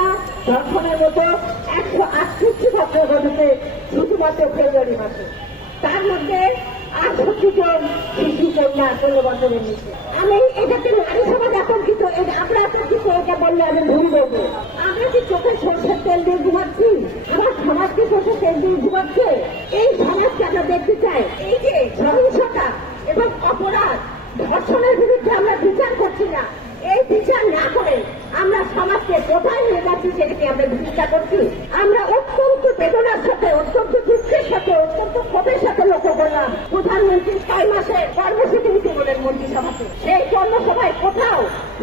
আমরা ধর্ষণের মতো 168 ঘটনা ঘটেছে শুধুমাত্র ফেব্রুয়ারি মাসে। তার মধ্যে 68 জন শিশু কন্যা 16 বছরের নিচে। আমি এটাকে নারী সমাজ আতঙ্কিত, আমরা আতঙ্কিত এটা বললে আমি ভুল বলবো। আমরা কি চোখে সর্ষের তেল দিয়ে ঘুমাচ্ছি? আমার সমাজকে সর্ষের তেল দিয়ে ঘুমাচ্ছে? এই সমাজকে আমরা দেখতে চাই। এই যে সহিংসতা এবং অপরাধ, ধর্ষণের বিরুদ্ধে আমরা বিচার করছি না, এই বিচার না করে আমরা সমাজকে কোথায় নিয়ে যাচ্ছি সেটাকে আমরা চিন্তা করছি। আমরা অত্যন্ত বেদনার সাথে, অত্যন্ত দুঃখের সাথে, অত্যন্ত ক্ষোভের সাথে লক্ষ্য করলাম প্রধানমন্ত্রী 6 মাসের কর্মসূচি নীতি বলেন মন্ত্রিসভাতে। সেই কর্মসভায় কোথাও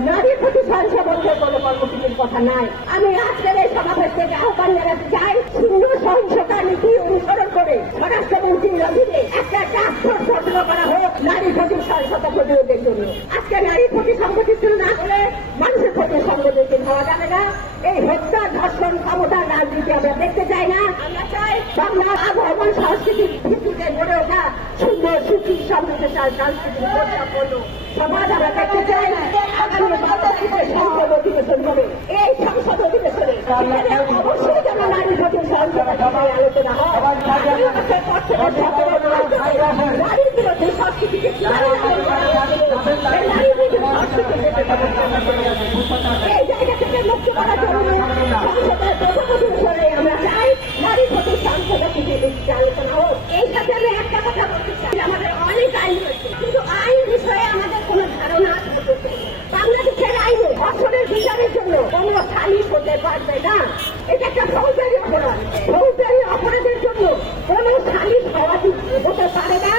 নারীর প্রতি সহিংসা বন্ধের কোনো কর্মসূচির কথা নাই। আমি আজকের এই সমাবেশ থেকে আহ্বান জানাতে চাই, শূন্য সহিংসতা নীতি অনুসরণ করে স্বরাষ্ট্রমন্ত্রীর অধীনে একটা টাস্ক ফোর্স গঠন করা হোক নারীর প্রতি সহিংসতা প্রতিরোধের জন্য। আজকে নারীর প্রতি সংগঠিত না হলে মানুষের প্রতি সংগঠিত হওয়া যাবে না। এই হত্যা, ধর্ষণ, ক্ষমতা, রাজনীতি আমরা দেখতে চাই না। আমরা চাই বাংলা আবহমান সংস্কৃতির ভিত্তিতে গড়ে ওঠা সুন্দর, সুখী, সমৃদ্ধশালী সাংস্কৃতিক সমাজ আমরা দেখতে চাই। আগামী সংসদ অধিবেশন হবে, এই সংসদ অধিবেশনে অবশ্যই যেন নারী প্রতি সহিংসতা আলোচনা হয়। নারীর বিরুদ্ধে সংস্কৃতিকে এই জায়গা থেকে মুক্তি করার জন্য সংসদের প্রথম অধিবেশনে আমরা চাই নারীর প্রতি সহিংসতা আলোচনা হোক। এই সাথে আমি একটা কথা বলতে চাই, আমাদের অনেক আইন রয়েছে, কিন্তু আইন বিষয়ে আমাদের কোনো ধারণা আছে। বাংলাদেশের আইনে ধর্ষণের বিচারের জন্য কোনো সালিশ হতে পারবে না। এটা একটা ফৌজদারি অপরাধ। ফৌজদারি অপরাধের জন্য কোনো সালিশ হতে পারে না।